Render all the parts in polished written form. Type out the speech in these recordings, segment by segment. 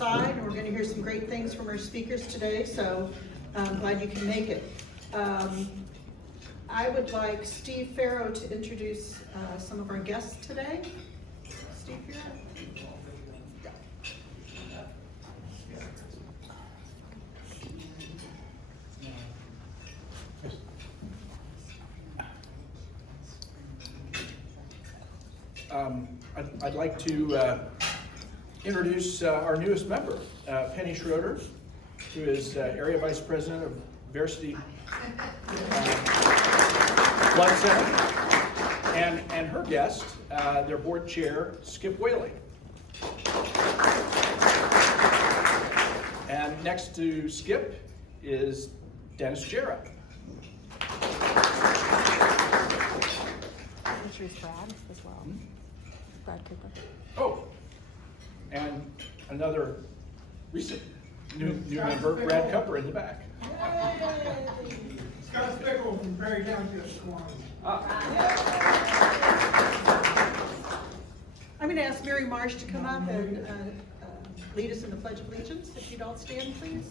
outside, and we're going to hear some great things from our speakers today, so I'm glad you can make it. I would like Steve Farrow to introduce some of our guests today. Steve Farrow. I'd like to introduce our newest member, Penny Schroeder, who is Area Vice President of Varsity Blood Center, and her guest, their board chair, Skip Whaley. And next to Skip is Dennis Jarrett. Introduce Brad as well. Brad Cooper. Oh, and another recent new member, Brad Cooper, in the back. Scott Spickle from Perry Township, Kiwanis. I'm going to ask Mary Marsh to come up and lead us in the Pledge of Allegiance. If you'd all stand, please.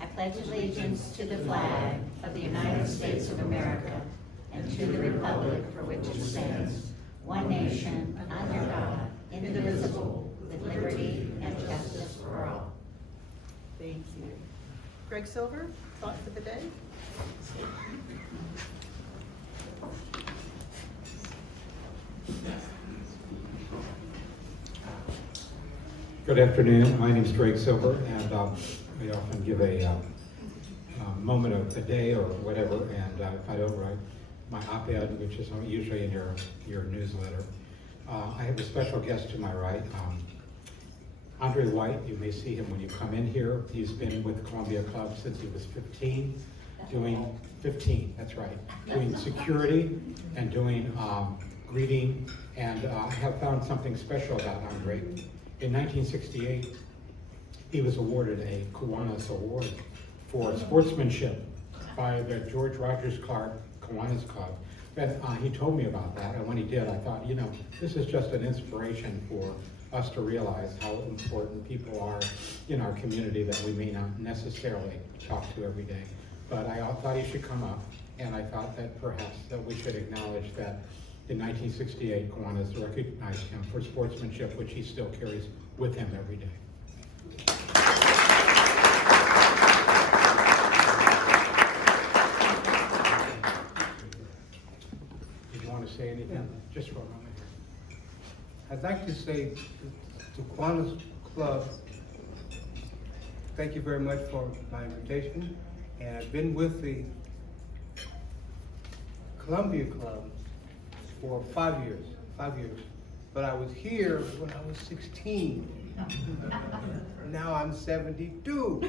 I pledge allegiance to the flag of the United States of America and to the republic for which it stands, one nation, under God, indivisible, with liberty and justice for all. Thank you. Greg Silver, thought for the day. Good afternoon. My name is Greg Silver, and we often give a moment of the day or whatever, and if I don't write my op-ed, which is usually in your newsletter, I have a special guest to my right, Andre White. You may see him when you come in here. He's been with the Columbia Club since he was 15, doing 15, that's right, doing security and doing greeting, and I have found something special about Andre. In 1968, he was awarded a Kiwanis Award for sportsmanship by the George Rogers Clark Kiwanis Club. And he told me about that, and when he did, I thought, you know, this is just an inspiration for us to realize how important people are in our community that we may not necessarily talk to every day. But I thought he should come up, and I thought that perhaps that we should acknowledge that in 1968, Kiwanis recognized him for sportsmanship, which he still carries with him every day. Did you want to say anything? Just for a moment. I'd like to say to Kiwanis Club, thank you very much for my invitation. And I've been with the Columbia Club for 5 years. But I was here when I was 16. Now I'm 72.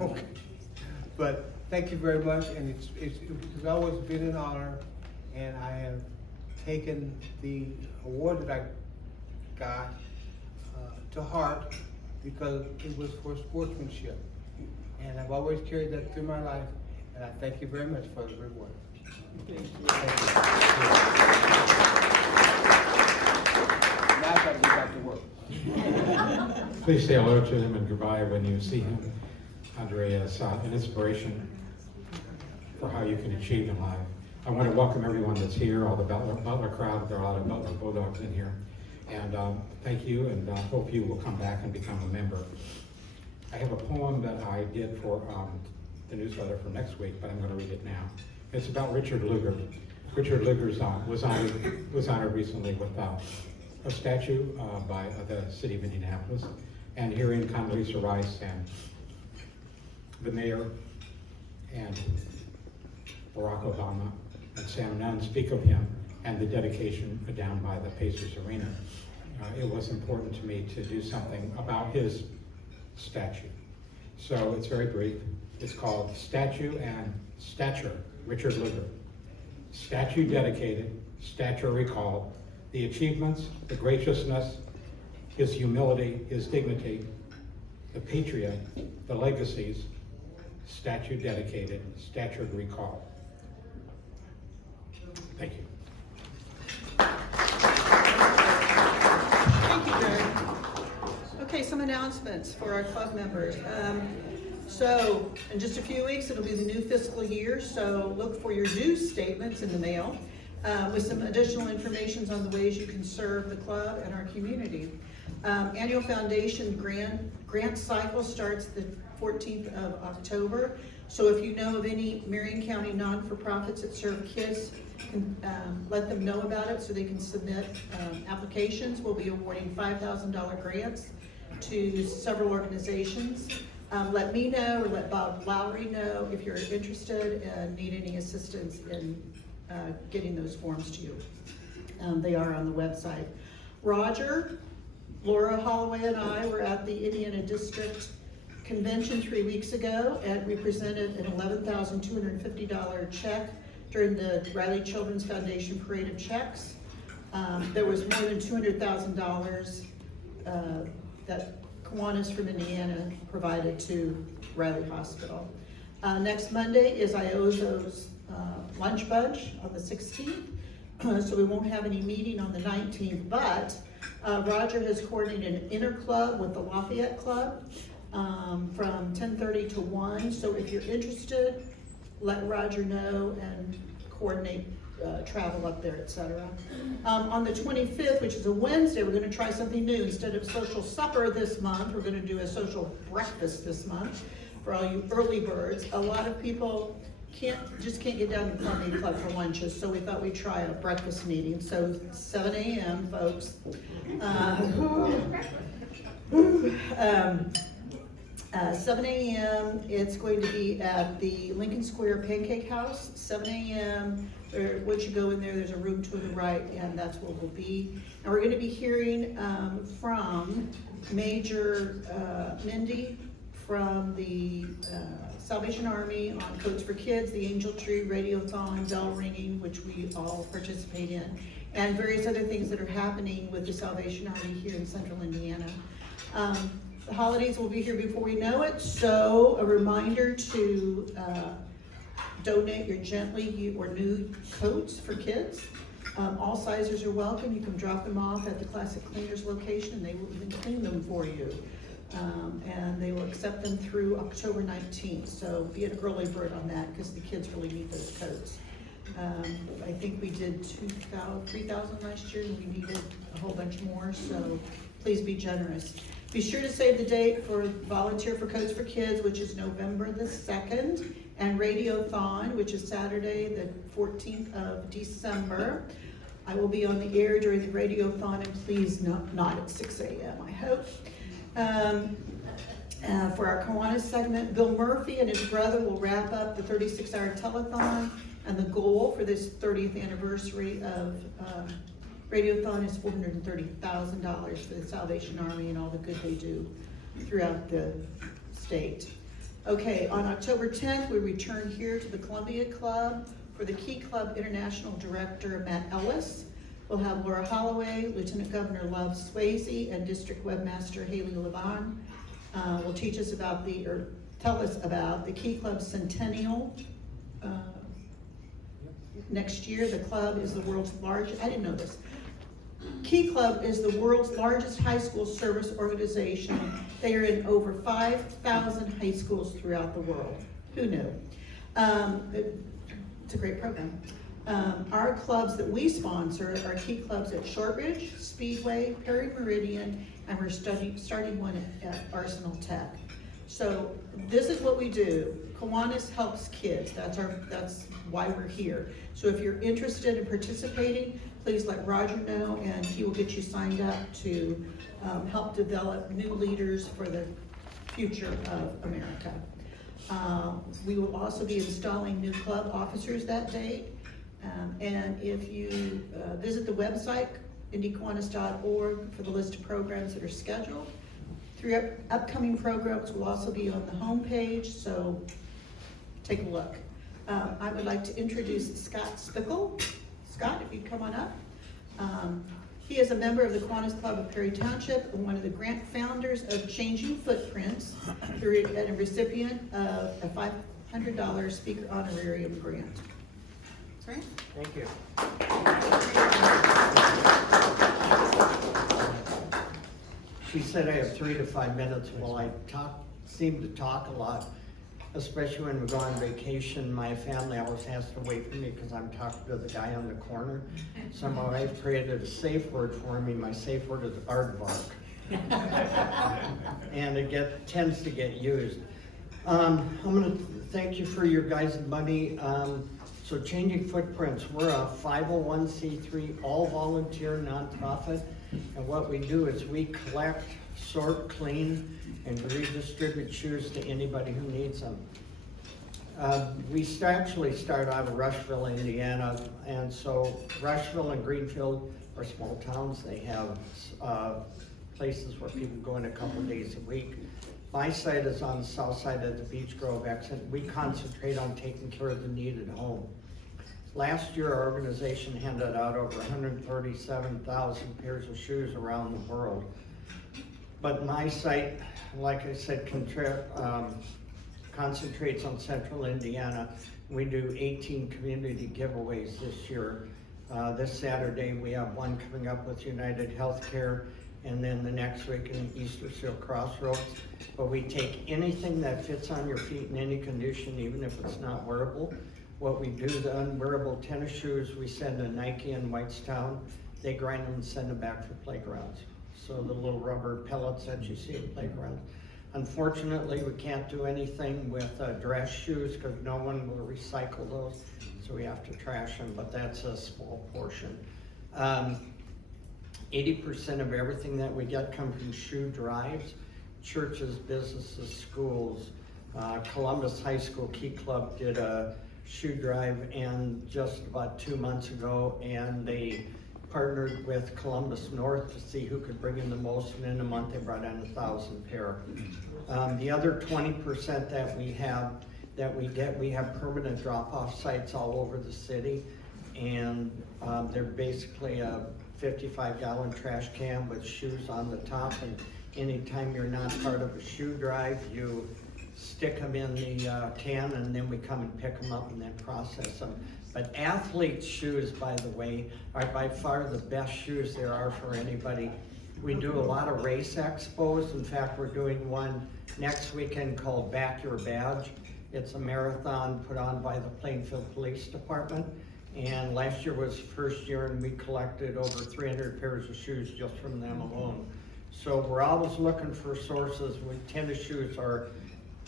Okay. But thank you very much, and it's always been an honor, and I have taken the award that I got to heart because it was for sportsmanship. And I've always carried that through my life, and I thank you very much for the reward. Thank you. Now I got to get back to work. Please say hello to him and goodbye when you see him. Andre is an inspiration for how you can achieve in life. I want to welcome everyone that's here, all the Butler crowd. There are a lot of Butler Bulldogs in here. And thank you, and hope you will come back and become a member. I have a poem that I did for the newsletter for next week, but I'm going to read it now. It's about Richard Lugar. Richard Lugar was honored recently with a statue by the city of Indianapolis, and hearing Condoleezza Rice and the mayor and Barack Obama and Sam Nunn speak of him and the dedication down by the Pacers Arena, it was important to me to do something about his statue. So it's very brief. It's called Statue and Stature, Richard Lugar. Statue dedicated, stature recalled, the achievements, the graciousness, his humility, his dignity, the patriot, the legacies, statue dedicated, stature recalled. Thank you. announcements for our club members. So, in just a few weeks, it'll be the new fiscal year, so look for your dues statements in the mail with some additional information on the ways you can serve the club and our community. Annual foundation grant cycle starts the 14th of October. So if you know of any Marion County non-for-profits that serve kids, let them know about it so they can submit applications. We'll be awarding $5,000 grants to several organizations. Let me know or let Bob Lowry know if you're interested and need any assistance in getting those forms to you. They are on the website. Roger, Laura Holloway and I were at the Indiana District Convention 3 weeks ago, and we presented an $11,250 check during the Riley Children's Foundation Parade of Checks. There was more than $200,000 that Kiwanis from Indiana provided to Riley Hospital. Next Monday is IOZO's lunch bunch on the 16th, so we won't have any meeting on the 19th, but Roger has coordinated an inter-club with the Lafayette Club from 10:30 to 1, so if you're interested, let Roger know and coordinate travel up there, etc. On the 25th, which is a Wednesday, we're gonna try something new. Instead of social supper this month, we're gonna do a social breakfast this month for all you early birds. A lot of people can't get down to the Columbia Club for lunches, so we thought we'd try a breakfast meeting. So 7 a.m., folks. 7 a.m., it's going to be at the Lincoln Square Pancake House, 7 a.m. Once you go in there, there's a room to the right, and that's where we'll be. And we're gonna be hearing from Major Mindy from the Salvation Army on Codes for Kids, the Angel Tree, Radiothon, bell ringing, which we all participate in, and various other things that are happening with the Salvation Army here in central Indiana. The holidays will be here before we know it, so a reminder to donate your gently or new coats for kids. All sizes are welcome. You can drop them off at the Classic Cleaners location, and they will even clean them for you. And they will accept them through October 19th, so be an early bird on that because the kids really need those coats. I think we did 3,000 last year, and we needed a whole bunch more, so please be generous. Be sure to save the date for Volunteer for Codes for Kids, which is November the 2nd, and Radiothon, which is Saturday the 14th of December. I will be on the air during the Radiothon, and please not at 6 a.m., I hope. For our Kiwanis segment, Bill Murphy and his brother will wrap up the 36-hour telethon, and the goal for this 30th anniversary of Radiothon is $430,000 for the Salvation Army and all the good they do throughout the state. Okay, on October 10th, we return here to the Columbia Club for the Key Club International Director, Matt Ellis. We'll have Laura Holloway, Lieutenant Governor Love Swayze, and District Webmaster Haley Levon will tell us about the Key Club Centennial. Next year, the club is the world's largest, I didn't know this. Key Club is the world's largest high school service organization. They are in over 5,000 high schools throughout the world. Who knew? It's a great program. Our clubs that we sponsor are Key Clubs at Shortridge, Speedway, Perry Meridian, and we're starting one at Arsenal Tech. So this is what we do. Kiwanis helps kids. That's why we're here. So if you're interested in participating, please let Roger know, and he will get you signed up to help develop new leaders for the future of America. We will also be installing new club officers that day. And if you visit the website, indykiwanis.org, for the list of programs that are scheduled. 3 upcoming programs will also be on the homepage, so take a look. I would like to introduce Scott Spickle. Scott, if you'd come on up. He is a member of the Kiwanis Club of Perry Township and one of the grant founders of Changing Footprints, and a recipient of a $500 speaker honorarium grant. Right? Thank you. She said I have 3 to 5 minutes. Well, I seem to talk a lot, especially when we go on vacation. My family always has to wait for me because I'm talking to the guy on the corner. So my wife created a safe word for me. My safe word is aardvark. And it tends to get used. I'm gonna thank you for your guys' money. So Changing Footprints, we're a 501c3, all volunteer nonprofit. And what we do is we collect, sort, clean, and redistribute shoes to anybody who needs them. We actually started out of Rushville, Indiana, and so Rushville and Greenfield are small towns. They have places where people go in a couple days a week. My site is on the south side of the Beach Grove exit. We concentrate on taking care of the needed home. Last year, our organization handed out over 137,000 pairs of shoes around the world. But my site, like I said, concentrates on central Indiana. We do 18 community giveaways this year. This Saturday, we have one coming up with United Healthcare, and then the next week in Easter Seal Crossroads. But we take anything that fits on your feet in any condition, even if it's not wearable. What we do, the unwearable tennis shoes, we send to Nike in Whitestown. They grind them and send them back for playgrounds. So the little rubber pellets that you see at playgrounds. Unfortunately, we can't do anything with dress shoes because no one will recycle those. So we have to trash them, but that's a small portion. 80% of everything that we get comes from shoe drives. Churches, businesses, schools. Columbus High School Key Club did a shoe drive and just about 2 months ago, and they partnered with Columbus North to see who could bring in the most, and in a month they brought in 1,000 pair. The other 20% that we have we have permanent drop-off sites all over the city, and they're basically a 55-gallon trash can with shoes on the top, and anytime you're not part of a shoe drive, you stick them in the can, and then we come and pick them up and then process them. But athlete shoes, by the way, are by far the best shoes there are for anybody. We do a lot of race expos. In fact, we're doing one next weekend called Back Your Badge. It's a marathon put on by the Plainfield Police Department. And last year was the first year, and we collected over 300 pairs of shoes just from them alone. So we're always looking for sources. Tennis shoes are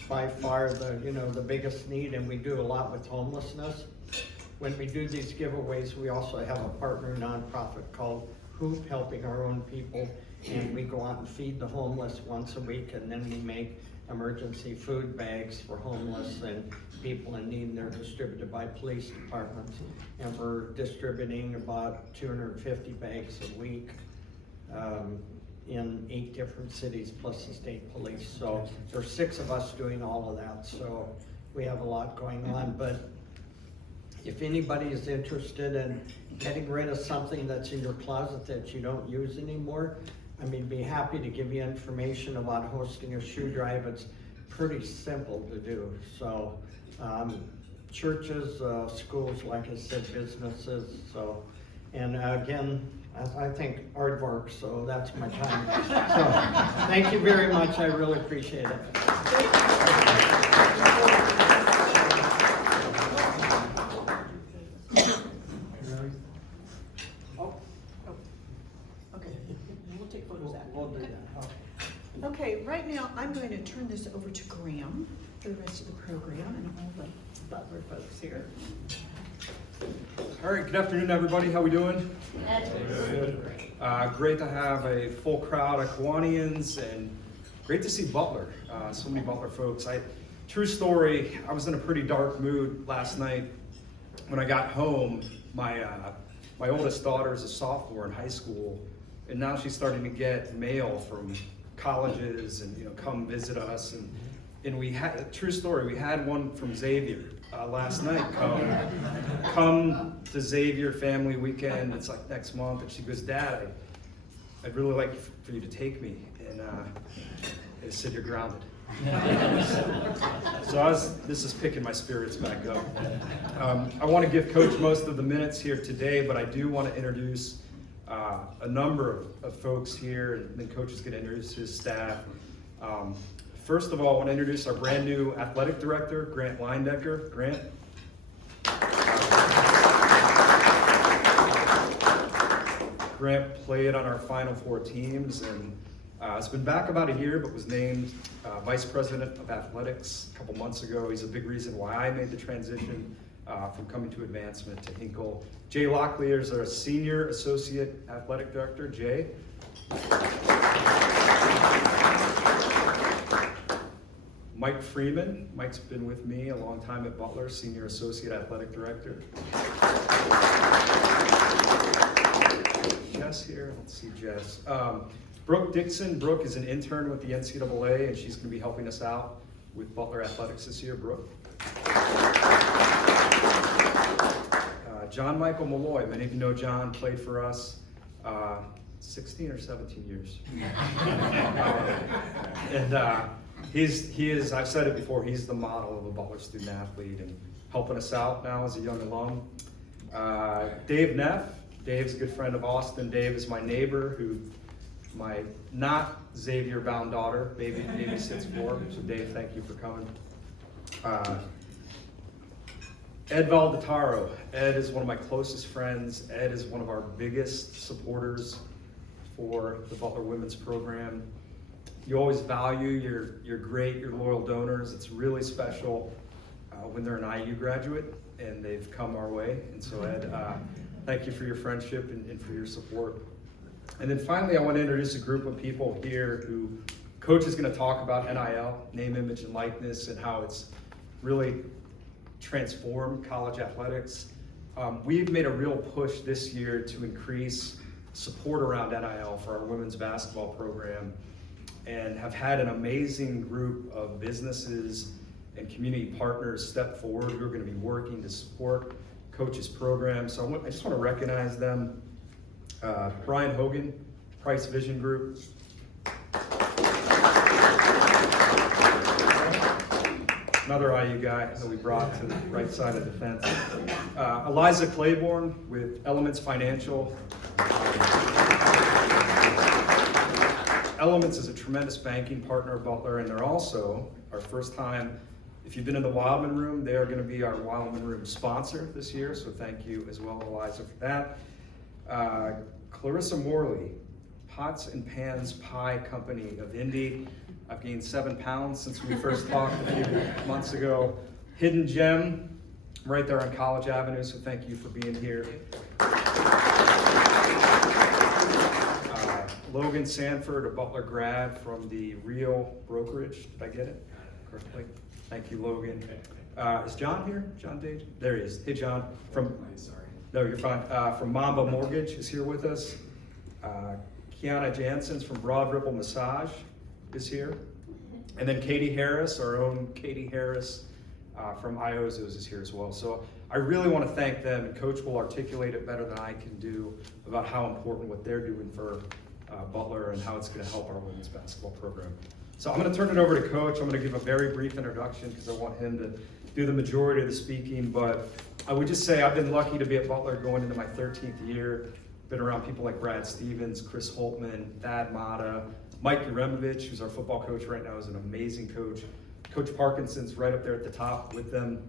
by far the biggest need, and we do a lot with homelessness. When we do these giveaways, we also have a partner nonprofit called Hoop, helping our own people, and we go out and feed the homeless once a week, and then we make emergency food bags for homeless and people in need, and they're distributed by police departments. And we're distributing about 250 bags a week in 8 different cities plus the state police. So there's 6 of us doing all of that, so we have a lot going on. But if anybody is interested in getting rid of something that's in your closet that you don't use anymore, be happy to give you information about hosting a shoe drive. It's pretty simple to do. So churches, schools, like I said, businesses. So, and again, I think aardvark, so that's my time. So thank you very much. I really appreciate it. Okay, right now, I'm going to turn this over to Graham for the rest of the program and all the Butler folks here. All right, good afternoon, everybody. How we doing? Great to have a full crowd of Kiwanians, and great to see Butler. So many Butler folks. True story, I was in a pretty dark mood last night. When I got home, my oldest daughter is a sophomore in high school, and now she's starting to get mail from colleges and come visit us, and we had, true story, we had one from Xavier last night come to Xavier family weekend. It's like next month, and she goes, Dad, I'd really like for you to take me. And I said, you're grounded. So this is picking my spirits back up. I want to give Coach most of the minutes here today, but I do want to introduce a number of folks here, and then Coach is going to introduce his staff. First of all, I want to introduce our brand new athletic director, Grant Leindecker. Grant. Grant played on our Final Four teams and has been back about a year, but was named Vice President of Athletics a couple months ago. He's a big reason why I made the transition from coming to advancement to Hinkle. Jay Locklear is our Senior Associate Athletic Director. Jay. Mike Freeman. Mike's been with me a long time at Butler, Senior Associate Athletic Director. Jess here, let's see Jess. Brooke Dixon. Brooke is an intern with the NCAA, and she's going to be helping us out with Butler Athletics this year. Brooke. John Michael Malloy. Many of you know John, played for us 16 or 17 years. He is, I've said it before, he's the model of a Butler student athlete and helping us out now as a young alum. Dave Neff. Dave's a good friend of Austin. Dave is my neighbor who my not Xavier-bound daughter babysits for. So Dave, thank you for coming. Ed Valdataro. Ed is one of my closest friends. Ed is one of our biggest supporters for the Butler women's program. You always value your great, your loyal donors. It's really special when they're an IU graduate and they've come our way. And so Ed, thank you for your friendship and for your support. And then finally, I want to introduce a group of people here who Coach is going to talk about NIL, name, image, and likeness, and how it's really transformed college athletics. We've made a real push this year to increase support around NIL for our women's basketball program, and have had an amazing group of businesses and community partners step forward who are going to be working to support Coach's program. So I just want to recognize them. Brian Hogan, Price Vision Group. Another IU guy that we brought to the right side of the fence. Eliza Claiborne with Elements Financial. Elements is a tremendous banking partner of Butler, and they're also our first time, if you've been in the Wildman Room, they are going to be our Wildman Room sponsor this year, so thank you as well, Eliza, for that. Clarissa Morley, Pots and Pans Pie Company of Indy. I've gained 7 pounds since we first talked a few months ago. Hidden Gem, right there on College Avenue, so thank you for being here. Logan Sanford, a Butler grad from the Real Brokerage. Did I get it correctly? Thank you, Logan. Is John here? John Dage? There he is. Hey, John. No, you're fine. From Mamba Mortgage is here with us. Kiana Jansen's from Broad Ripple Massage is here. And then Katie Harris, our own Katie Harris from Iozos is here as well. So I really want to thank them, and Coach will articulate it better than I can do about how important what they're doing for Butler and how it's going to help our women's basketball program. So I'm going to turn it over to Coach. I'm going to give a very brief introduction because I want him to do the majority of the speaking, but I would just say I've been lucky to be at Butler going into my 13th year. Been around people like Brad Stevens, Chris Holtman, Thad Mata, Mike Uremovich, who's our football coach right now, is an amazing coach. Coach Parkinson's right up there at the top with them.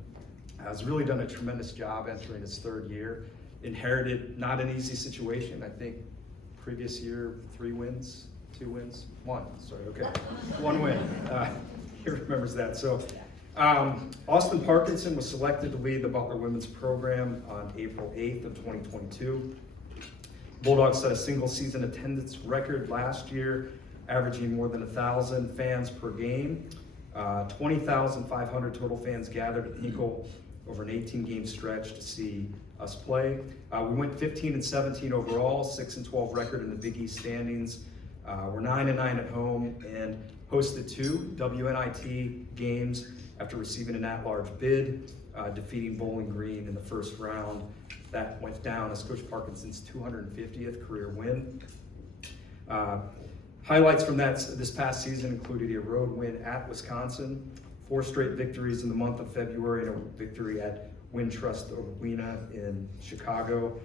Has really done a tremendous job entering his 3rd year. Inherited not an easy situation. I think previous year, 3 wins, 2 wins, 1. Sorry, okay, 1 win. He remembers that. So Austin Parkinson was selected to lead the Butler women's program on April 8th of 2022. Bulldogs set a single season attendance record last year, averaging more than 1,000 fans per game. 20,500 total fans gathered at Hinkle over an 18-game stretch to see us play. We went 15-17 overall, 6-12 record in the Big East standings. We're 9-9 at home and hosted 2 WNIT games after receiving an at-large bid, defeating Bowling Green in the first round. That went down as Coach Parkinson's 250th career win. Highlights from this past season included a road win at Wisconsin, 4 straight victories in the month of February, and a victory at Wintrust Owena in Chicago.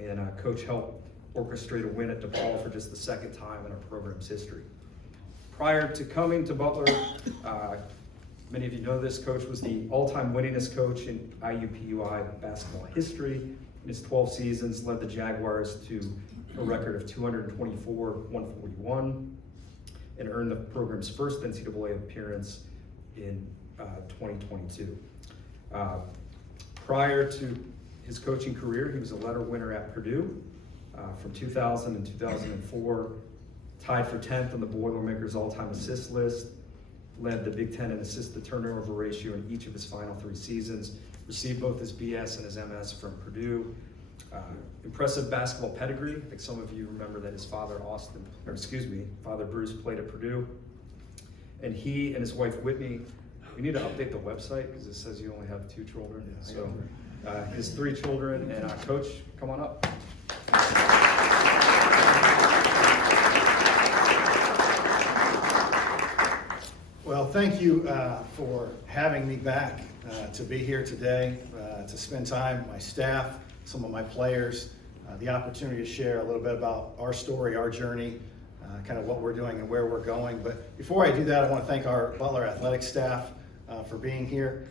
And Coach helped orchestrate a win at DePaul for just the second time in our program's history. Prior to coming to Butler, many of you know this, Coach was the all-time winningest coach in IUPUI basketball history. In his 12 seasons, led the Jaguars to a record of 224-141, and earned the program's first NCAA appearance in 2022. Prior to his coaching career, he was a letter winner at Purdue. From 2000 and 2004, tied for 10th on the Boilermakers all-time assist list, led the Big Ten in assist-to-turnover ratio in each of his final 3 seasons, received both his BS and his MS from Purdue. Impressive basketball pedigree. I think some of you remember that his father Father Bruce played at Purdue. And he and his wife Whitney, we need to update the website because it says you only have 2 children. So his 3 children, and Coach, come on up. Well, thank you for having me back to be here today, to spend time with my staff, some of my players, the opportunity to share a little bit about our story, our journey, kind of what we're doing and where we're going. But before I do that, I want to thank our Butler athletic staff for being here.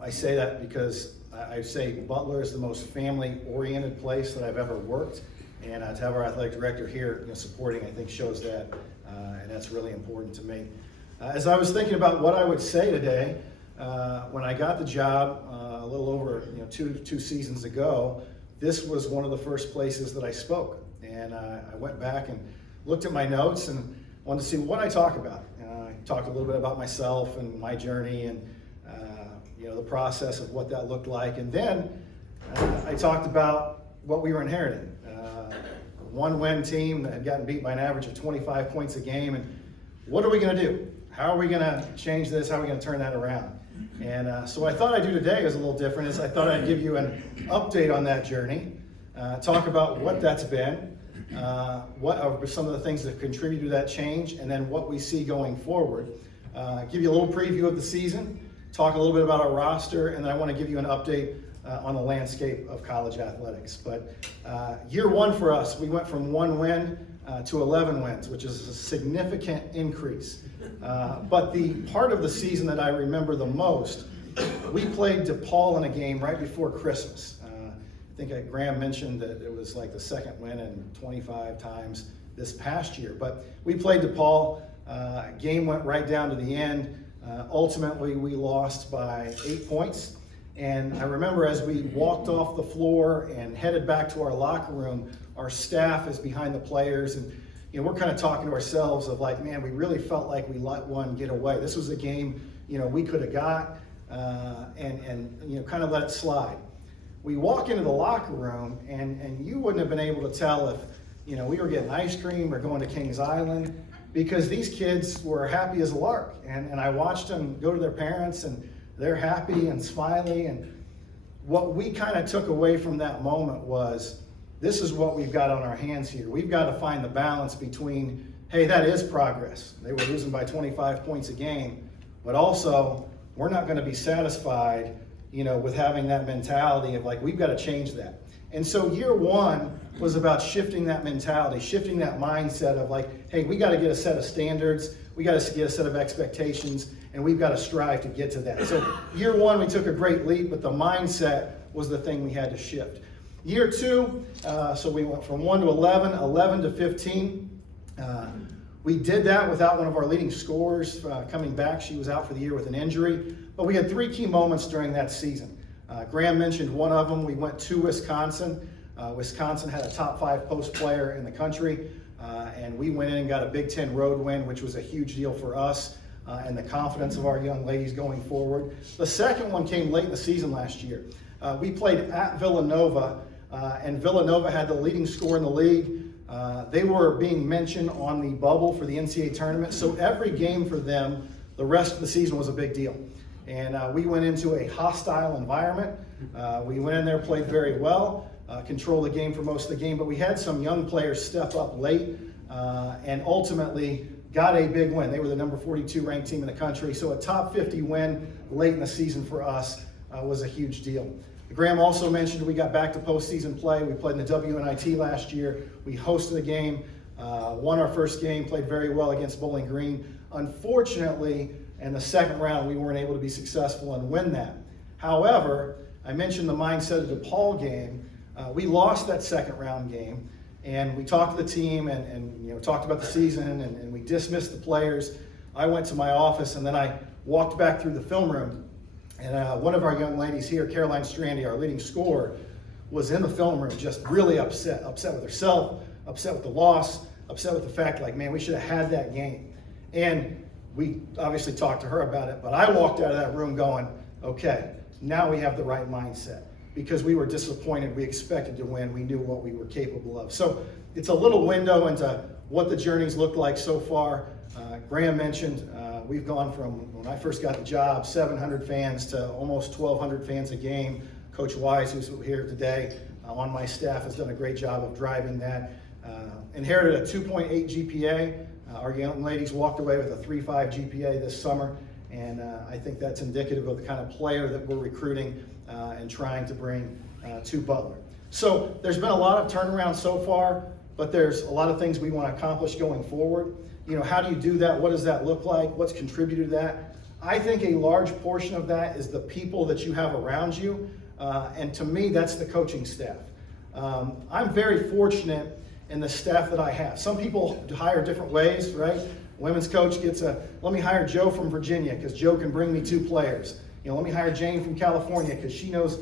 I say that because I say Butler is the most family-oriented place that I've ever worked, and to have our athletic director here supporting, I think, shows that, and that's really important to me. As I was thinking about what I would say today, when I got the job a little over two seasons ago, this was one of the first places that I spoke. And I went back and looked at my notes and wanted to see what I talk about. I talked a little bit about myself and my journey and the process of what that looked like. And then I talked about what we were inheriting. A one-win team that had gotten beat by an average of 25 points a game. And what are we going to do? How are we going to change this? How are we going to turn that around? And so what I thought I'd do today is a little different. Is I thought I'd give you an update on that journey, talk about what that's been, what are some of the things that contribute to that change, and then what we see going forward. Give you a little preview of the season, talk a little bit about our roster, and then I want to give you an update on the landscape of college athletics. But year one for us, we went from 1 win to 11 wins, which is a significant increase. But the part of the season that I remember the most, we played DePaul in a game right before Christmas. I think Graham mentioned that it was like the second win in 25 times this past year. But we played DePaul, game went right down to the end. Ultimately, we lost by 8 points. And I remember as we walked off the floor and headed back to our locker room, our staff is behind the players, and we're kind of talking to ourselves of like, man, we really felt like we let one get away. This was a game we could have got and kind of let it slide. We walk into the locker room and you wouldn't have been able to tell if we were getting ice cream or going to Kings Island, because these kids were happy as a lark, and I watched them go to their parents and they're happy and smiley. And what we kind of took away from that moment was, this is what we've got on our hands here. We've got to find the balance between, hey, that is progress. They were losing by 25 points a game, but also we're not going to be satisfied, with having that mentality of like, we've got to change that. And so year one was about shifting that mentality, shifting that mindset of like, hey, we got to get a set of standards, we got to get a set of expectations, and we've got to strive to get to that. So year one, we took a great leap, but the mindset was the thing we had to shift. Year two, so we went from 1 to 11, 11 to 15. We did that without one of our leading scorers coming back. She was out for the year with an injury. But we had 3 key moments during that season. Graham mentioned one of them. We went to Wisconsin. Wisconsin had a top 5 post player in the country. And we went in and got a Big Ten road win, which was a huge deal for us and the confidence of our young ladies going forward. The second one came late in the season last year. We played at Villanova, and Villanova had the leading scorer in the league. They were being mentioned on the bubble for the NCAA tournament, so every game for them, the rest of the season was a big deal. And we went into a hostile environment. We went in there, played very well, controlled the game for most of the game, but we had some young players step up late and ultimately got a big win. They were the number 42 ranked team in the country, so a top 50 win late in the season for us was a huge deal. Graham also mentioned we got back to postseason play. We played in the WNIT last year. We hosted a game, won our first game, played very well against Bowling Green. Unfortunately, in the second round, we weren't able to be successful and win that. However, I mentioned the mindset of the DePaul game. We lost that second round game, and we talked to the team and talked about the season, and we dismissed the players. I went to my office, and then I walked back through the film room, and one of our young ladies here, Caroline Strandy, our leading scorer, was in the film room just really upset with herself, upset with the loss, upset with the fact, like, man, we should have had that game. And we obviously talked to her about it, but I walked out of that room going, okay, now we have the right mindset, because we were disappointed. We expected to win. We knew what we were capable of. So it's a little window into what the journey's looked like so far. Graham mentioned we've gone from, when I first got the job, 700 fans to almost 1,200 fans a game. Coach Wise, who's here today on my staff, has done a great job of driving that. Inherited a 2.8 GPA. Our young ladies walked away with a 3.5 GPA this summer, and I think that's indicative of the kind of player that we're recruiting and trying to bring to Butler. So there's been a lot of turnaround so far, but there's a lot of things we want to accomplish going forward. How do you do that? What does that look like? What's contributed to that? I think a large portion of that is the people that you have around you, and to me, that's the coaching staff. I'm very fortunate in the staff that I have. Some people hire different ways, right? Women's coach gets let me hire Joe from Virginia because Joe can bring me 2 players. Let me hire Jane from California because she knows.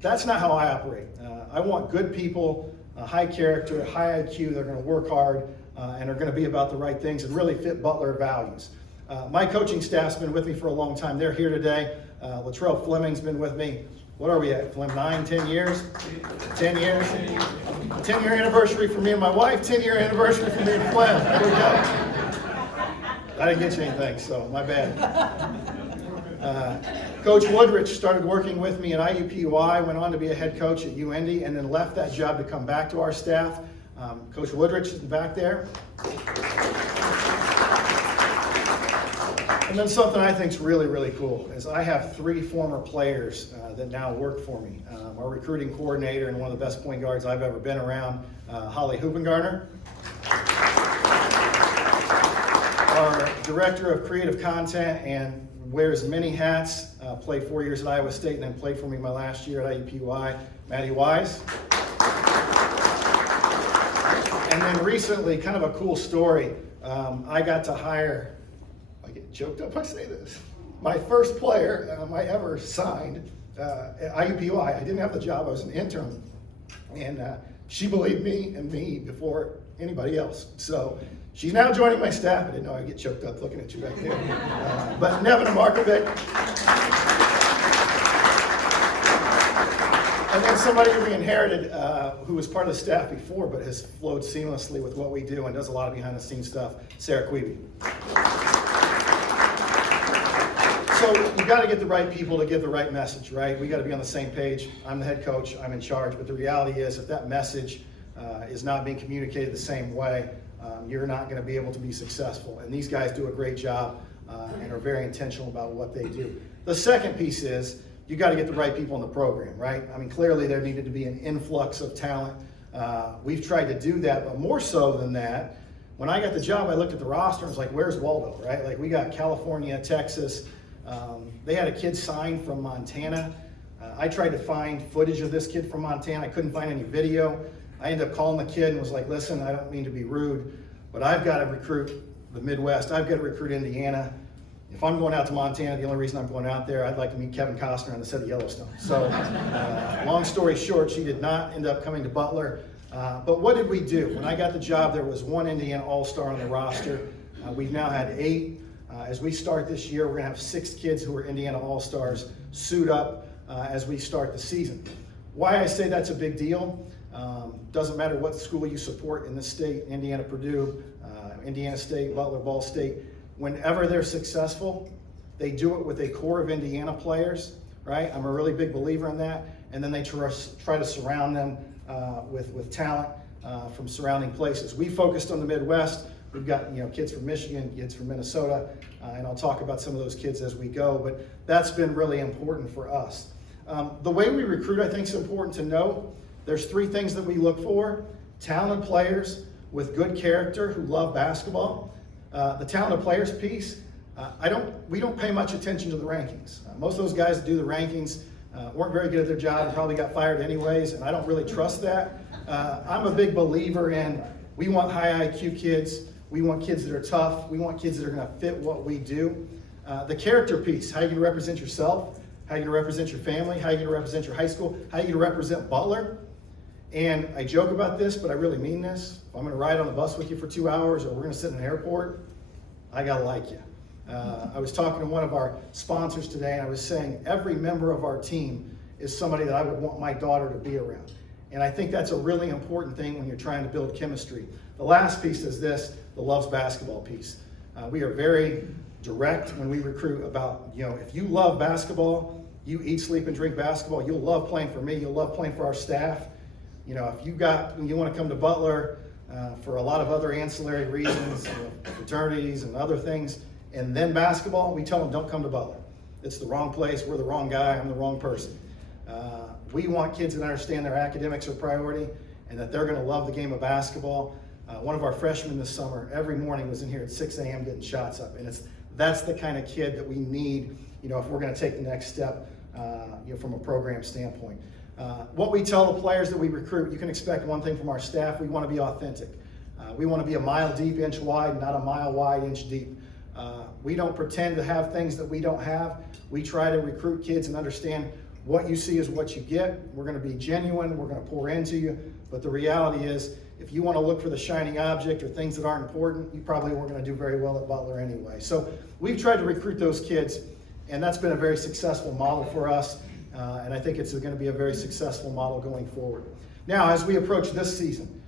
That's not how I operate. I want good people, high character, high IQ. They're going to work hard and are going to be about the right things and really fit Butler values. My coaching staff's been with me for a long time. They're here today. Latrell Fleming's been with me. What are we at, Flem? 9, 10 years? 10 years? 10-year anniversary for me and my wife, 10-year anniversary for me and Flem. There we go. I didn't get you anything, so my bad. Coach Woodrich started working with me at IUPUI, went on to be a head coach at UIndy, and then left that job to come back to our staff. Coach Woodrich is back there. And then something I think is really, really cool is I have 3 former players that now work for me. Our recruiting coordinator and one of the best point guards I've ever been around, Holly Hoopengarner. Our director of creative content and wears many hats, played 4 years at Iowa State and then played for me my last year at IUPUI, Maddie Wise. And then recently, kind of a cool story, I got to hire, I get choked up when I say this, my first player I ever signed at IUPUI. I didn't have the job, I was an intern. And she believed me before anybody else. So she's now joining my staff. I didn't know I'd get choked up looking at you back there. But Nevin Markovic. And then somebody we inherited who was part of the staff before but has flowed seamlessly with what we do and does a lot of behind the scenes stuff, Sarah Queeby. So you got to get the right people to get the right message, right? We got to be on the same page. I'm the head coach, I'm in charge, but the reality is if that message is not being communicated the same way, you're not going to be able to be successful. And these guys do a great job and are very intentional about what they do. The second piece is you got to get the right people in the program, right? I mean, clearly there needed to be an influx of talent. We've tried to do that, but more so than that, when I got the job, I looked at the roster and was like, where's Waldo, right? Like we got California, Texas. They had a kid signed from Montana. I tried to find footage of this kid from Montana. I couldn't find any video. I ended up calling the kid and was like, listen, I don't mean to be rude, but I've got to recruit the Midwest. I've got to recruit Indiana. If I'm going out to Montana, the only reason I'm going out there, I'd like to meet Kevin Costner on the set of Yellowstone. So long story short, she did not end up coming to Butler. But what did we do? When I got the job, there was 1 Indiana All-Star on the roster. We've now had 8. As we start this year, we're going to have 6 kids who are Indiana All-Stars suit up as we start the season. Why I say that's a big deal, doesn't matter what school you support in the state, Indiana, Purdue, Indiana State, Butler, Ball State, whenever they're successful, they do it with a core of Indiana players, right? I'm a really big believer in that. And then they try to surround them with talent from surrounding places. We focused on the Midwest. We've got kids from Michigan, kids from Minnesota, and I'll talk about some of those kids as we go, but that's been really important for us. The way we recruit, I think, is important to note. There's 3 things that we look for: talented players with good character who love basketball. The talented players piece, we don't pay much attention to the rankings. Most of those guys that do the rankings weren't very good at their job and probably got fired anyways, and I don't really trust that. I'm a big believer in, we want high IQ kids, we want kids that are tough, we want kids that are going to fit what we do. The character piece, how you can represent yourself, how you can represent your family, how you can represent your high school, how you can represent Butler. And I joke about this, but I really mean this. If I'm going to ride on the bus with you for 2 hours, or we're going to sit in an airport, I got to like you. I was talking to one of our sponsors today, and I was saying every member of our team is somebody that I would want my daughter to be around. And I think that's a really important thing when you're trying to build chemistry. The last piece is this, the loves basketball piece. We are very direct when we recruit about, if you love basketball, you eat, sleep, and drink basketball, you'll love playing for me, you'll love playing for our staff. If you want to come to Butler for a lot of other ancillary reasons, fraternities and other things, and then basketball, we tell them don't come to Butler. It's the wrong place, we're the wrong guy, I'm the wrong person. We want kids that understand their academics are priority and that they're going to love the game of basketball. One of our freshmen this summer, every morning was in here at 6 a.m. getting shots up, and that's the kind of kid that we need, if we're going to take the next step, from a program standpoint. What we tell the players that we recruit, you can expect one thing from our staff: we want to be authentic. We want to be a mile deep, inch wide, not a mile wide, inch deep. We don't pretend to have things that we don't have. We try to recruit kids and understand what you see is what you get. We're going to be genuine, we're going to pour into you, but the reality is, if you want to look for the shining object or things that aren't important, you probably weren't going to do very well at Butler anyway. So we've tried to recruit those kids, and that's been a very successful model for us, and I think it's going to be a very successful model going forward. Now, as we approach this season,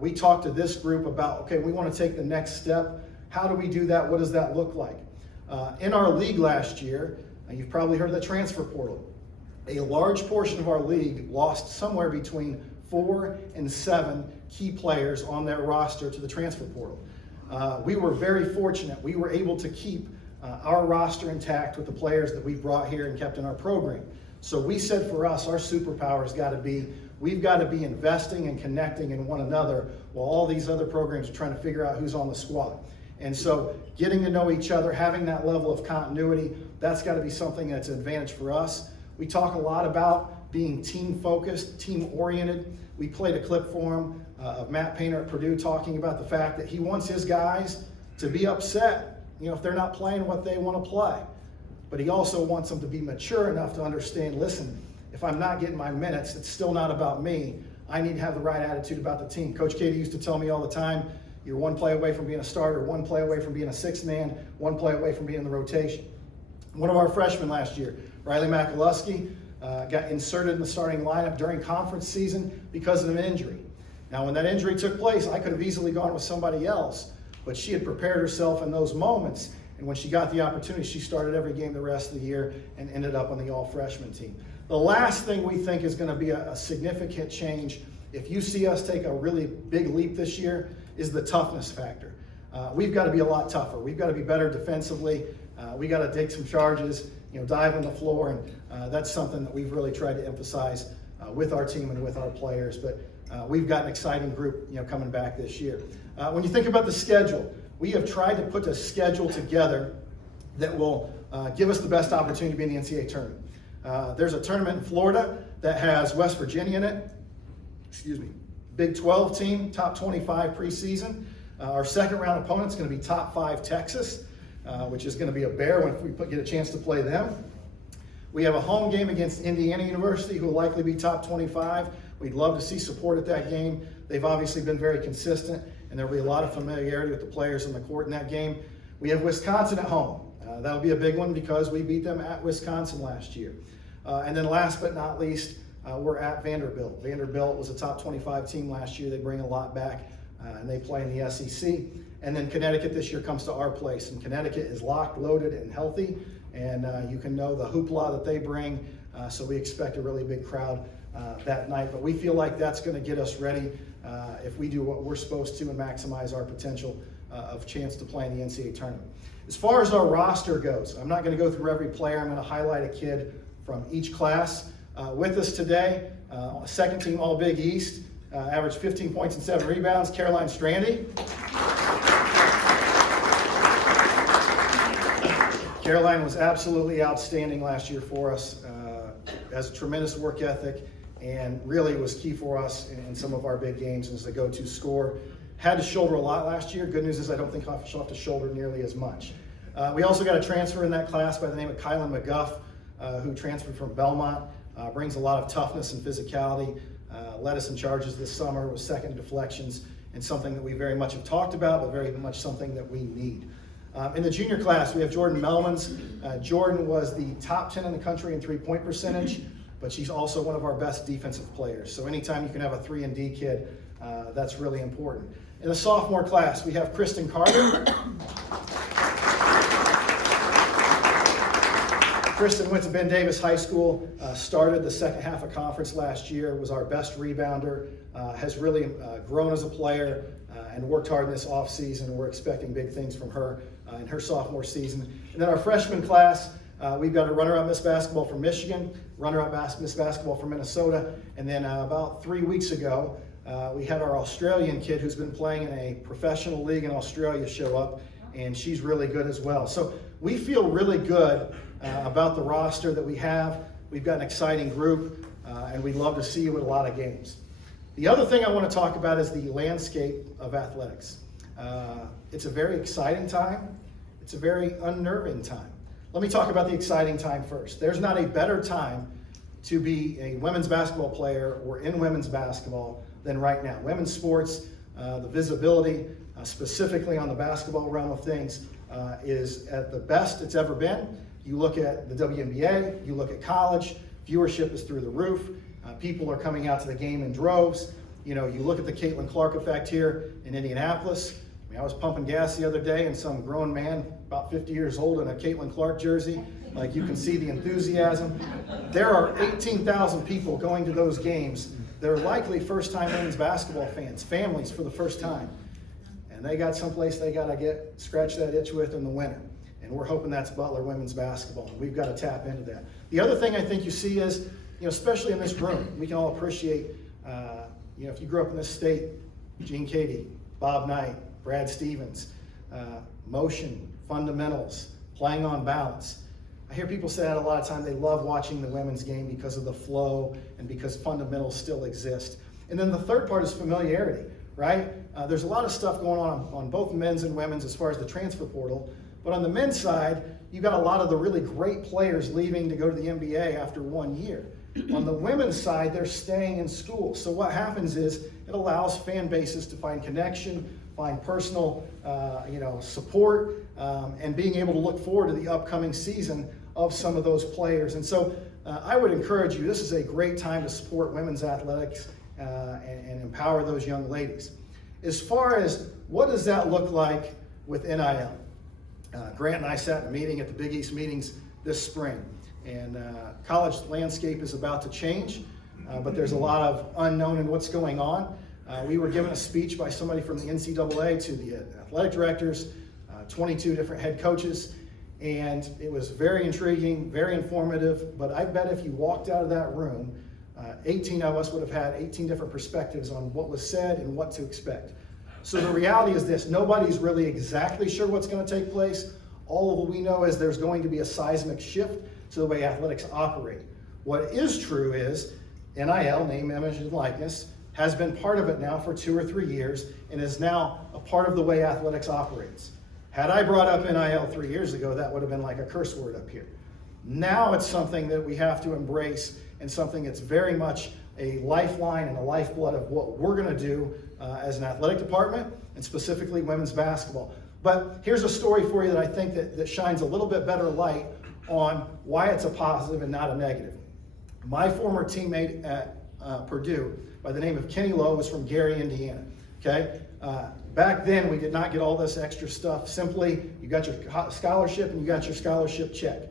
we talked to this group about, okay, we want to take the next step. How do we do that? What does that look like? In our league last year, you've probably heard of the transfer portal. A large portion of our league lost somewhere between 4 and 7 key players on their roster to the transfer portal. We were very fortunate. We were able to keep our roster intact with the players that we brought here and kept in our program. So we said for us, our superpower has got to be, we've got to be investing and connecting in one another while all these other programs are trying to figure out who's on the squad. And so getting to know each other, having that level of continuity, that's got to be something that's an advantage for us. We talk a lot about being team-focused, team-oriented. We played a clip for him of Matt Painter at Purdue talking about the fact that he wants his guys to be upset, if they're not playing what they want to play. But he also wants them to be mature enough to understand, listen, if I'm not getting my minutes, it's still not about me. I need to have the right attitude about the team. Coach Katie used to tell me all the time, you're one play away from being a starter, one play away from being a sixth man, one play away from being in the rotation. One of our freshmen last year, Riley McAlusky, got inserted in the starting lineup during conference season because of an injury. Now, when that injury took place, I could have easily gone with somebody else, but she had prepared herself in those moments, and when she got the opportunity, she started every game the rest of the year and ended up on the all-freshman team. The last thing we think is going to be a significant change, if you see us take a really big leap this year, is the toughness factor. We've got to be a lot tougher. We've got to be better defensively. We got to take some charges, dive on the floor, and that's something that we've really tried to emphasize with our team and with our players. But we've got an exciting group, coming back this year. When you think about the schedule, we have tried to put a schedule together that will give us the best opportunity to be in the NCAA tournament. There's a tournament in Florida that has West Virginia in it. Big 12 team, top 25 preseason. Our second round opponent's going to be top 5 Texas, which is going to be a bear when we get a chance to play them. We have a home game against Indiana University, who will likely be top 25. We'd love to see support at that game. They've obviously been very consistent, and there'll be a lot of familiarity with the players on the court in that game. We have Wisconsin at home. That'll be a big one because we beat them at Wisconsin last year. And then last but not least, we're at Vanderbilt. Vanderbilt was a top 25 team last year. They bring a lot back, and they play in the SEC. And then Connecticut this year comes to our place, and Connecticut is locked, loaded, and healthy, and you can know the hoopla that they bring, so we expect a really big crowd that night. But we feel like that's going to get us ready if we do what we're supposed to and maximize our potential of chance to play in the NCAA tournament. As far as our roster goes, I'm not going to go through every player. I'm going to highlight a kid from each class. With us today, second team All Big East, averaged 15 points and 7 rebounds, Caroline Strandy. Caroline was absolutely outstanding last year for us, has a tremendous work ethic, and really was key for us in some of our big games as the go-to scorer. Had to shoulder a lot last year. Good news is I don't think she'll have to shoulder nearly as much. We also got a transfer in that class by the name of Kylan McGuff, who transferred from Belmont. Brings a lot of toughness and physicality. Led us in charges this summer, was second in deflections, and something that we very much have talked about, but very much something that we need. In the junior class, we have Jordan Melmans. Jordan was the top 10 in the country in three-point percentage, but she's also one of our best defensive players. So anytime you can have a 3-and-D kid, that's really important. In the sophomore class, we have Kristen Carter. Kristen went to Ben Davis High School, started the second half of conference last year, was our best rebounder, has really grown as a player and worked hard in this offseason. We're expecting big things from her in her sophomore season. And then our freshman class, we've got a runner-up Miss Basketball from Michigan, runner-up Miss Basketball from Minnesota, and then about 3 weeks ago, we had our Australian kid who's been playing in a professional league in Australia show up, and she's really good as well. So we feel really good about the roster that we have. We've got an exciting group, and we'd love to see you at a lot of games. The other thing I want to talk about is the landscape of athletics. It's a very exciting time. It's a very unnerving time. Let me talk about the exciting time first. There's not a better time to be a women's basketball player or in women's basketball than right now. Women's sports, the visibility, specifically on the basketball realm of things, is at the best it's ever been. You look at the WNBA, you look at college, viewership is through the roof. People are coming out to the game in droves. You know, you look at the Caitlin Clark effect here in Indianapolis. I mean, I was pumping gas the other day and some grown man, about 50 years old, in a Caitlin Clark jersey. Like, you can see the enthusiasm. There are 18,000 people going to those games. They're likely first-time women's basketball fans, families for the first time. And they got someplace they got to scratch that itch with in the winter. And we're hoping that's Butler women's basketball. And we've got to tap into that. The other thing I think you see is, you know, especially in this room, we can all appreciate, you know, if you grew up in this state, Gene Cady, Bob Knight, Brad Stevens, motion, fundamentals, playing on balance. I hear people say that a lot of times. They love watching the women's game because of the flow and because fundamentals still exist. And then the third part is familiarity, right? There's a lot of stuff going on both men's and women's as far as the transfer portal. But on the men's side, you've got a lot of the really great players leaving to go to the NBA after 1 year. On the women's side, they're staying in school. So what happens is it allows fan bases to find connection, find personal support, and being able to look forward to the upcoming season of some of those players. And so I would encourage you, this is a great time to support women's athletics and empower those young ladies. As far as what does that look like with NIL? Grant and I sat in a meeting at the Big East meetings this spring, and college landscape is about to change, but there's a lot of unknown in what's going on. We were given a speech by somebody from the NCAA to the athletic directors, 22 different head coaches, and it was very intriguing, very informative, but I bet if you walked out of that room, 18 of us would have had 18 different perspectives on what was said and what to expect. So the reality is this: nobody's really exactly sure what's going to take place. All of what we know is there's going to be a seismic shift to the way athletics operate. What is true is NIL, name, image, and likeness, has been part of it now for 2 or 3 years and is now a part of the way athletics operates. Had I brought up NIL 3 years ago, that would have been like a curse word up here. Now it's something that we have to embrace and something that's very much a lifeline and a lifeblood of what we're going to do as an athletic department, and specifically women's basketball. But here's a story for you that I think that shines a little bit better light on why it's a positive and not a negative. My former teammate at Purdue by the name of Kenny Lowe was from Gary, Indiana. Okay, back then we did not get all this extra stuff. Simply, you got your scholarship and you got your scholarship check.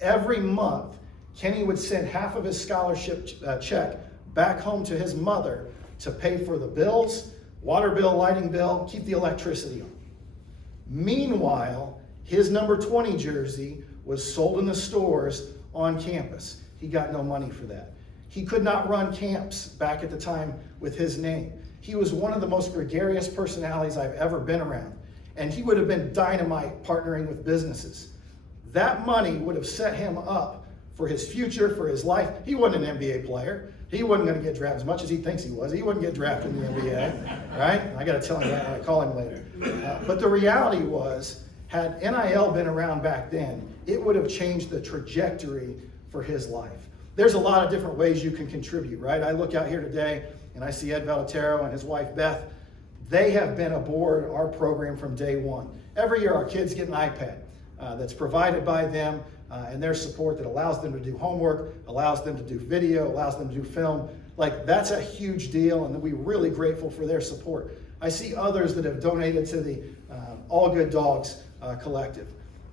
Every month, Kenny would send half of his scholarship check back home to his mother to pay for the bills, water bill, lighting bill, keep the electricity on. Meanwhile, his number 20 jersey was sold in the stores on campus. He got no money for that. He could not run camps back at the time with his name. He was one of the most gregarious personalities I've ever been around. And he would have been dynamite partnering with businesses. That money would have set him up for his future, for his life. He wasn't an NBA player. He wasn't going to get drafted as much as he thinks he was. He wouldn't get drafted in the NBA, right? I got to tell him that when I call him later. But the reality was, had NIL been around back then, it would have changed the trajectory for his life. There's a lot of different ways you can contribute, right? I look out here today and I see Ed Valentero and his wife Beth. They have been aboard our program from day one. Every year our kids get an iPad that's provided by them and their support that allows them to do homework, allows them to do video, allows them to do film. Like, that's a huge deal, and we're really grateful for their support. I see others that have donated to the All Good Dogs collective.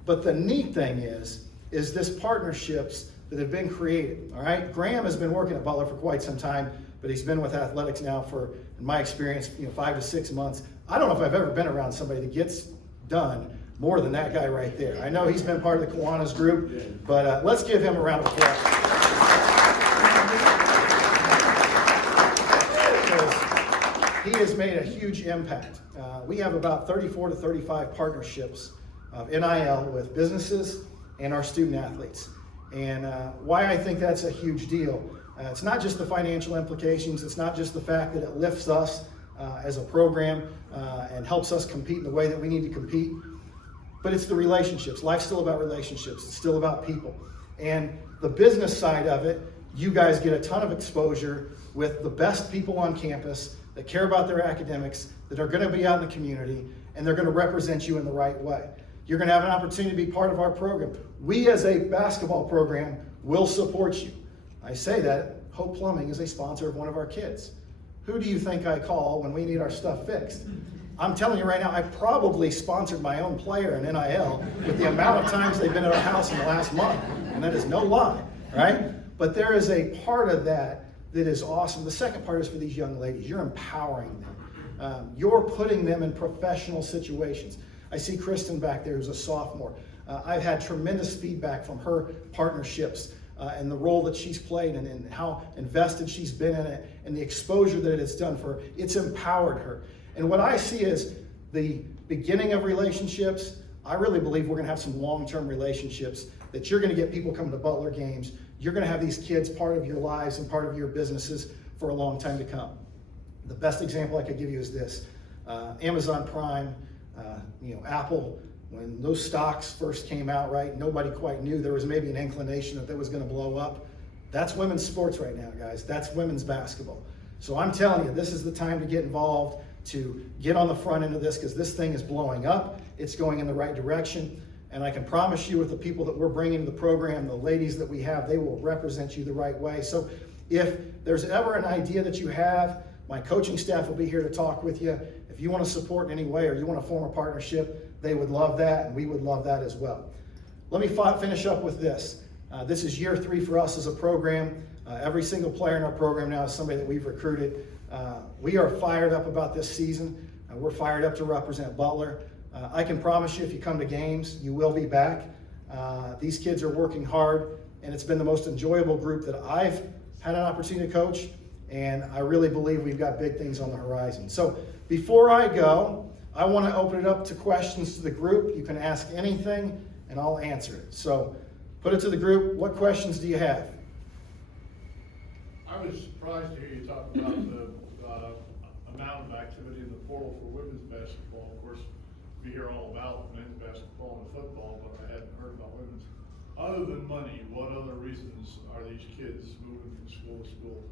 But the neat thing is this partnerships that have been created, all right? Graham has been working at Butler for quite some time, but he's been with athletics now for, in my experience, 5 to 6 months. I don't know if I've ever been around somebody that gets done more than that guy right there. I know he's been part of the Kiwanis group, but let's give him a round of applause. He has made a huge impact. We have about 34 to 35 partnerships of NIL with businesses and our student athletes. And why I think that's a huge deal, it's not just the financial implications, it's not just the fact that it lifts us as a program and helps us compete in the way that we need to compete, but it's the relationships. Life's still about relationships. It's still about people. And the business side of it, you guys get a ton of exposure with the best people on campus that care about their academics, that are going to be out in the community, and they're going to represent you in the right way. You're going to have an opportunity to be part of our program. We, as a basketball program, will support you. I say that Hope Plumbing is a sponsor of one of our kids. Who do you think I call when we need our stuff fixed? I'm telling you right now, I probably sponsored my own player in NIL with the amount of times they've been at our house in the last month, and that is no lie, right? But there is a part of that that is awesome. The second part is for these young ladies. You're empowering them. You're putting them in professional situations. I see Kristen back there who's a sophomore. I've had tremendous feedback from her partnerships and the role that she's played and how invested she's been in it and the exposure that it's done for her. It's empowered her. And what I see is the beginning of relationships. I really believe we're going to have some long-term relationships, that you're going to get people coming to Butler games. You're going to have these kids part of your lives and part of your businesses for a long time to come. The best example I could give you is this. Amazon Prime, Apple, when those stocks first came out, right, nobody quite knew. There was maybe an inclination that was going to blow up. That's women's sports right now, guys. That's women's basketball. So I'm telling you, this is the time to get involved, to get on the front end of this, because this thing is blowing up. It's going in the right direction. And I can promise you, with the people that we're bringing to the program, the ladies that we have, they will represent you the right way. So if there's ever an idea that you have, my coaching staff will be here to talk with you. If you want to support in any way or you want to form a partnership, they would love that, and we would love that as well. Let me finish up with this. This is year 3 for us as a program. Every single player in our program now is somebody that we've recruited. We are fired up about this season. We're fired up to represent Butler. I can promise you, if you come to games, you will be back. These kids are working hard, and it's been the most enjoyable group that I've had an opportunity to coach, and I really believe we've got big things on the horizon. So before I go, I want to open it up to questions to the group. You can ask anything, and I'll answer it. So put it to the group. What questions do you have? I was surprised to hear you talk about the amount of activity in the portal for women's basketball. Of course, we hear all about men's basketball and football, but I hadn't heard about women's. Other than money, what other reasons are these kids moving from school to school?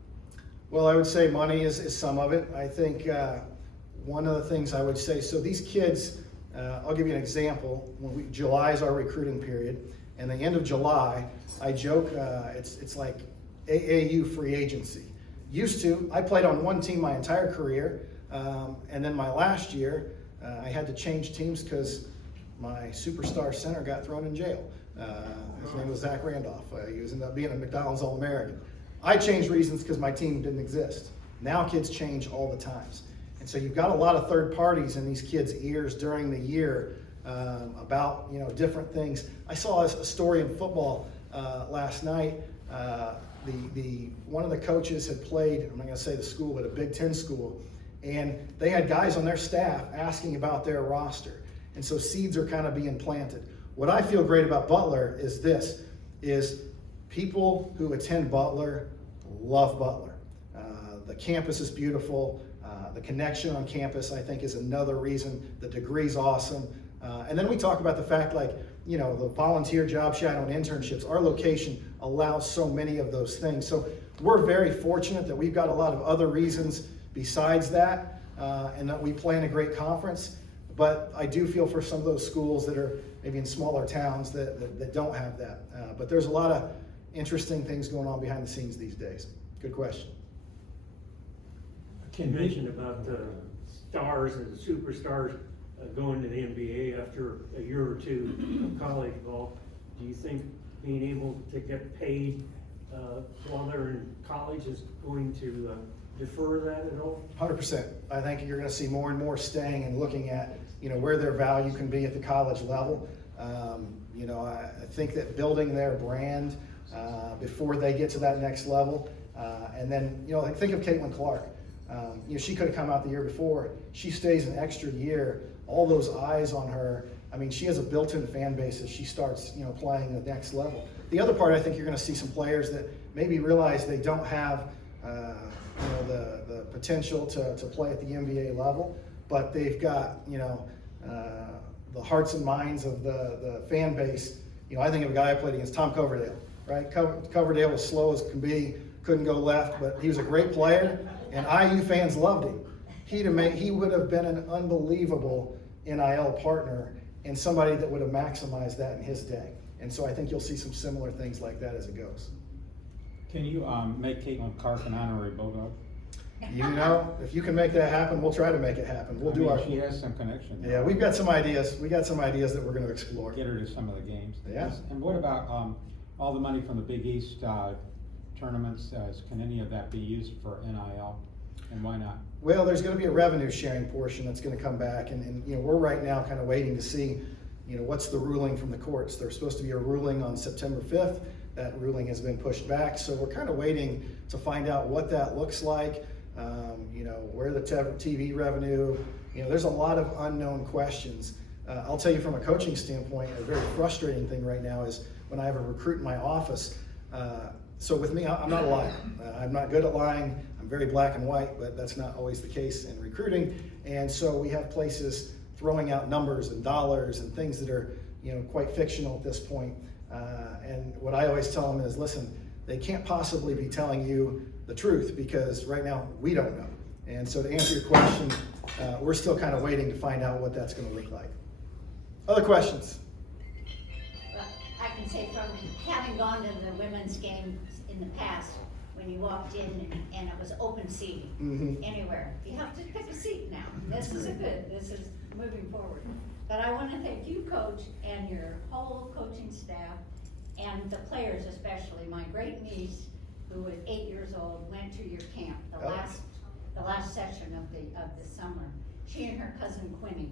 Well, I would say money is some of it. I think one of the things I would say, so these kids, I'll give you an example. July is our recruiting period, and the end of July, I joke, it's like AAU free agency. Used to, I played on one team my entire career, and then my last year, I had to change teams because my superstar center got thrown in jail. His name was Zach Randolph. He ended up being a McDonald's All-American. I changed reasons because my team didn't exist. Now kids change all the times. And so you've got a lot of third parties in these kids' ears during the year about different things. I saw a story in football last night. One of the coaches had played, I'm not gonna say the school, but a Big Ten school, and they had guys on their staff asking about their roster. And so seeds are kind of being planted. What I feel great about Butler is this, is people who attend Butler love Butler. The campus is beautiful. The connection on campus, I think, is another reason. The degree's awesome. And then we talk about the fact, like, you know, the volunteer job shadow and internships. Our location allows so many of those things. So we're very fortunate that we've got a lot of other reasons besides that, and that we play in a great conference. But I do feel for some of those schools that are maybe in smaller towns that don't have that. But there's a lot of interesting things going on behind the scenes these days. Good question. You mentioned about the stars and the superstars going to the NBA after a year or two of college ball. Do you think being able to get paid while they're in college is going to defer that at all? 100%. I think you're going to see more and more staying and looking at, you know, where their value can be at the college level. You know, I think that building their brand before they get to that next level, and then, you know, like think of Caitlin Clark. You know, she could have come out the year before. She stays an extra year. All those eyes on her. I mean, she has a built-in fan base as she starts, you know, playing the next level. The other part, I think you're going to see some players that maybe realize they don't have, you know, the potential to play at the NBA level, but they've got, you know, the hearts and minds of the fan base. You know, I think of a guy I played against, Tom Coverdale, right? Coverdale was slow as can be, couldn't go left, but he was a great player, and IU fans loved him. He would have been an unbelievable NIL partner and somebody that would have maximized that in his day. And so I think you'll see some similar things like that as it goes. Can you make Caitlin Clark an honorary Bulldog? You know, if you can make that happen, we'll try to make it happen. We'll do our. She has some connection. Yeah, we've got some ideas. We got some ideas that we're going to explore. Get her to some of the games. Yeah. And what about all the money from the Big East tournaments? Can any of that be used for NIL? And why not? Well, there's going to be a revenue sharing portion that's going to come back, and you know, we're right now kind of waiting to see, you know, what's the ruling from the courts. There's supposed to be a ruling on September 5th. That ruling has been pushed back, so we're kind of waiting to find out what that looks like. You know, where the TV revenue. You know, there's a lot of unknown questions. I'll tell you from a coaching standpoint, a very frustrating thing right now is when I have a recruit in my office. So with me, I'm not a liar. I'm not good at lying. I'm very black and white, but that's not always the case in recruiting. And so we have places throwing out numbers and dollars and things that are, you know, quite fictional at this point. And what I always tell them is, listen, they can't possibly be telling you the truth because right now we don't know. And so to answer your question, we're still kind of waiting to find out what that's going to look like. Other questions? Well, I can say from having gone to the women's game in the past, when you walked in and it was open seating anywhere, you have to pick a seat now. This is moving forward. But I want to thank you, Coach, and your whole coaching staff, and the players especially. My great niece, who was 8 years old, went to your camp, the last session of the summer. She and her cousin Quinny,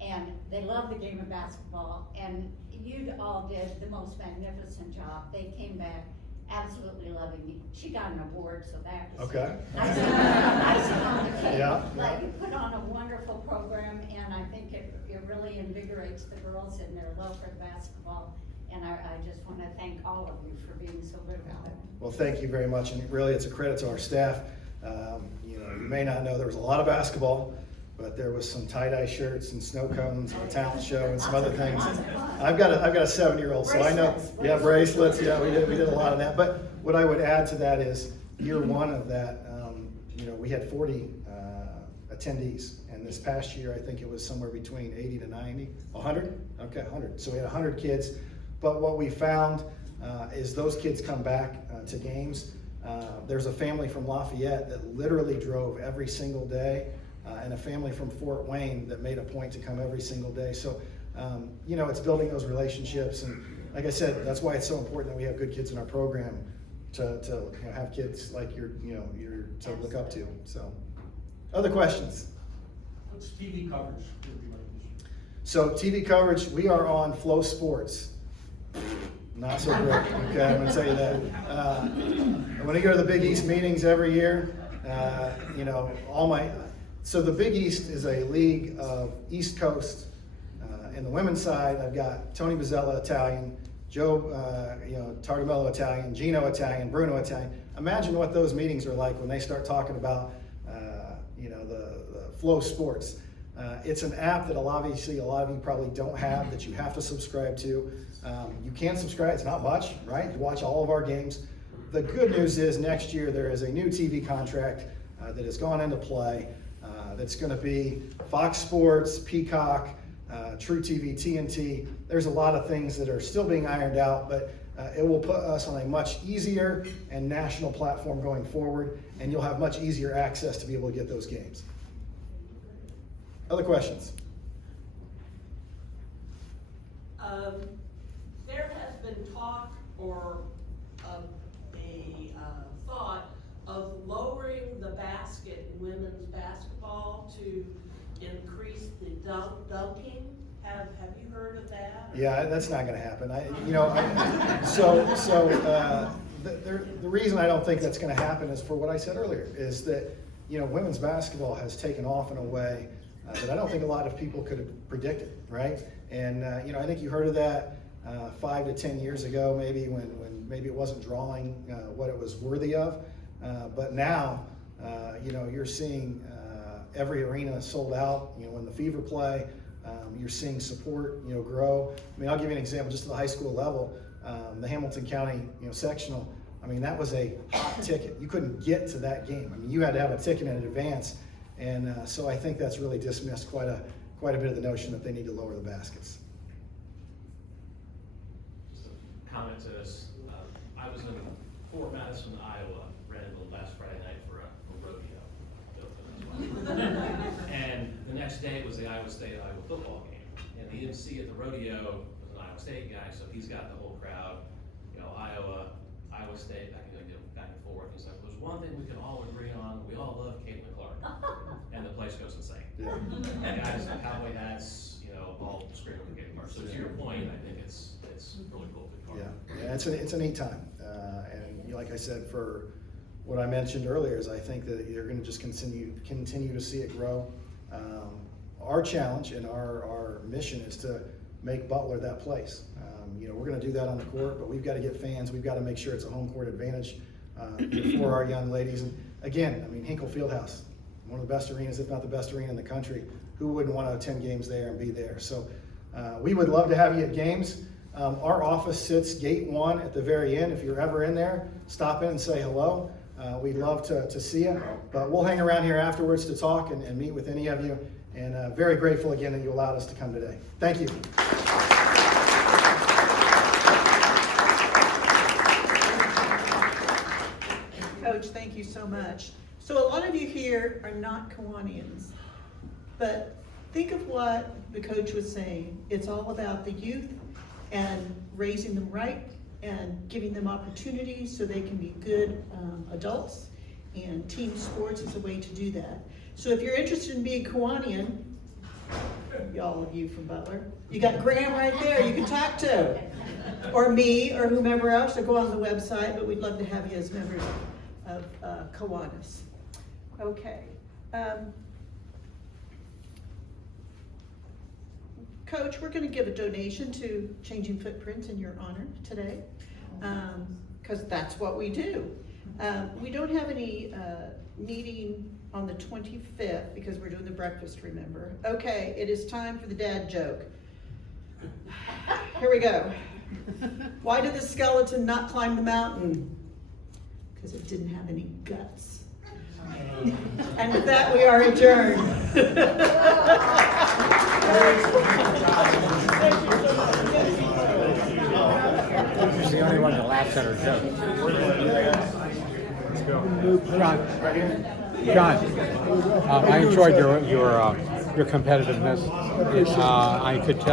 and they love the game of basketball. And you all did the most magnificent job. They came back absolutely loving me. She got an award, so that was Okay. icing on the cake. Yeah. But you put on a wonderful program, and I think it really invigorates the girls in their love for basketball. And I just want to thank all of you for being so good about it. Well, thank you very much, and really it's a credit to our staff. You know, you may not know there was a lot of basketball, but there was some tie-dye shirts and snow cones and a talent show and some other things. I've got a 7-year-old, so I know. Yeah, bracelets. Yeah, we did a lot of that. But what I would add to that is year one of that. You know, we had 40 attendees, and this past year I think it was somewhere between 80 to 90, 100. Okay, 100. So we had 100 kids. But what we found is those kids come back to games. There's a family from Lafayette that literally drove every single day, and a family from Fort Wayne that made a point to come every single day. So, you know, it's building those relationships. And like I said, that's why it's so important that we have good kids in our program to you know, have kids like you're to look up to. So, other questions? What's TV coverage going to be like this year? So TV coverage, we are on Flow Sports. Not so great, okay, I'm gonna tell you that. When I go to the Big East meetings every year, you know, so the Big East is a league of East Coast. In the women's side, I've got Tony Bozzella, Italian, Joe, Tardamello, Italian, Gino, Italian, Bruno, Italian. Imagine what those meetings are like when they start talking about, the flow sports. It's an app that obviously a lot of you probably don't have, that you have to subscribe to. You can subscribe, it's not much, right? You watch all of our games. The good news is next year there is a new TV contract that has gone into play that's going to be Fox Sports, Peacock, True TV, TNT. There's a lot of things that are still being ironed out, but it will put us on a much easier and national platform going forward, and you'll have much easier access to be able to get those games. Other questions? There has been talk or a thought of lowering the basket in women's basketball to increase the dunking. Have you heard of that? Yeah, that's not going to happen. The reason I don't think that's going to happen is for what I said earlier, is that women's basketball has taken off in a way that I don't think a lot of people could have predicted, right? And I think you heard of that 5 to 10 years ago, maybe when maybe it wasn't drawing what it was worthy of. But now, you're seeing every arena sold out. When the Fever play, you're seeing support, grow. I mean, I'll give you an example, just at the high school level, the Hamilton County, sectional. I mean, that was a hot ticket. You couldn't get to that game. I mean, you had to have a ticket in advance, and so I think that's really dismissed quite a bit of the notion that they need to lower the baskets. Comment to this. I was in Fort Madison, Iowa, Randall last Friday night for a rodeo. And the next day was the Iowa State-Iowa football game. And the MC at the rodeo was an Iowa State guy, so he's got the whole crowd, Iowa State, back and forth. He's like, there's one thing we can all agree on, we all love Caitlin Clark. And the place goes insane. Yeah. And guys in cowboy hats, all screaming for Caitlin Clark. So to your point, I think it's really cool. Yeah, it's a neat time. And like I said, for what I mentioned earlier, is I think that you're going to just continue to see it grow. Our challenge and our mission is to make Butler that place. We're going to do that on the court, but we've got to get fans. We've got to make sure it's a home court advantage for our young ladies. And again, I mean, Hinkle Fieldhouse, one of the best arenas, if not the best arena in the country. Who wouldn't want to attend games there and be there? So we would love to have you at games. Our office sits gate 1 at the very end. If you're ever in there, stop in and say hello. We'd love to see you, but we'll hang around here afterwards to talk and meet with any of you. And very grateful again that you allowed us to come today. Thank you. Coach, thank you so much. So a lot of you here are not Kiwanians, but think of what the coach was saying. It's all about the youth and raising them right and giving them opportunities so they can be good adults, and team sports is a way to do that. So if you're interested in being Kiwanian, y'all of you from Butler, you got Graham right there you can talk to, or me, or whomever else, so go on the website, but we'd love to have you as members of Kiwanis. Okay. Coach, we're going to give a donation to Changing Footprints in your honor today, because that's what we do. We don't have any meeting on the 25th because we're doing the breakfast, remember? Okay, it is time for the dad joke. Here we go. Why did the skeleton not climb the mountain? Because it didn't have any guts. And with that, we are adjourned. She's the only one that laughs at her joke. Let's go. John, I enjoyed your competitiveness. I could tell.